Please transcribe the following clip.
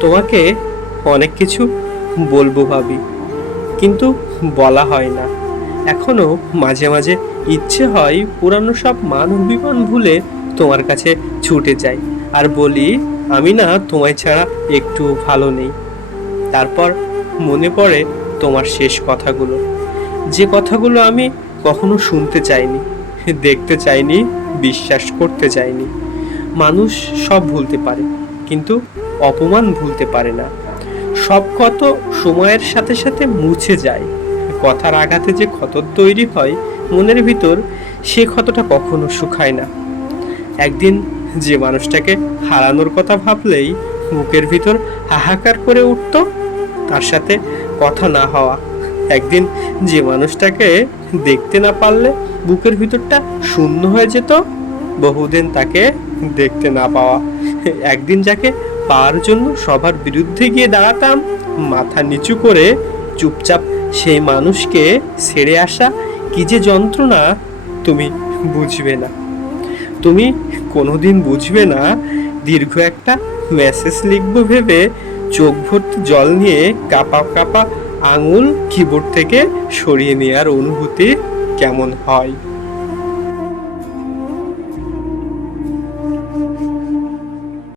তোমাকে অনেক কিছু বলবো ভাবি, কিন্তু বলা হয় না। এখনো মাঝে মাঝে ইচ্ছে হয় পুরানো সব মান অভিমান ভুলে তোমার কাছে ছুটে যাই আর বলি আমি না তোমায় ছাড়া একটু ভালো নেই। তারপর মনে পড়ে তোমার শেষ কথাগুলো, যে কথাগুলো আমি কখনো শুনতে চাইনি, দেখতে চাইনি, বিশ্বাস করতে চাইনি। মানুষ সব ভুলতে পারে, কিন্তু অপমান ভুলতে পারে না। সব ক্ষত সময়ের সাথে সাথে মুছে যায়, কথার আঘাতে যে ক্ষত তৈরি হয় মনের ভিতর, সে ক্ষতটা কখনো শুকায় না। একদিন যে মানুষটাকে হারানোর কথা ভাবলেই বুকের ভিতর হাহাকার করে উঠত, তার সাথে কথা না হওয়া। একদিন যে মানুষটাকে দেখতে না পারলে বুকের ভিতরটা শূন্য হয়ে যেত, বহুদিন তাকে দেখতে না পাওয়া। একদিন যাকে পাওয়ার জন্য সবার বিরুদ্ধে গিয়ে দাঁড়াতাম, মাথা নিচু করে চুপচাপ সেই মানুষকে ছেড়ে আসা কি যে যন্ত্রণা, তুমি বুঝবে না। তুমি কোনোদিন বুঝবে না। দীর্ঘ একটা মেসেজ লিখবো ভেবে চোখ ভর্তি জল নিয়ে কাপা কাপা আঙুল কিবোর্ড থেকে সরিয়ে নেওয়ার অনুভূতি কেমন হয়।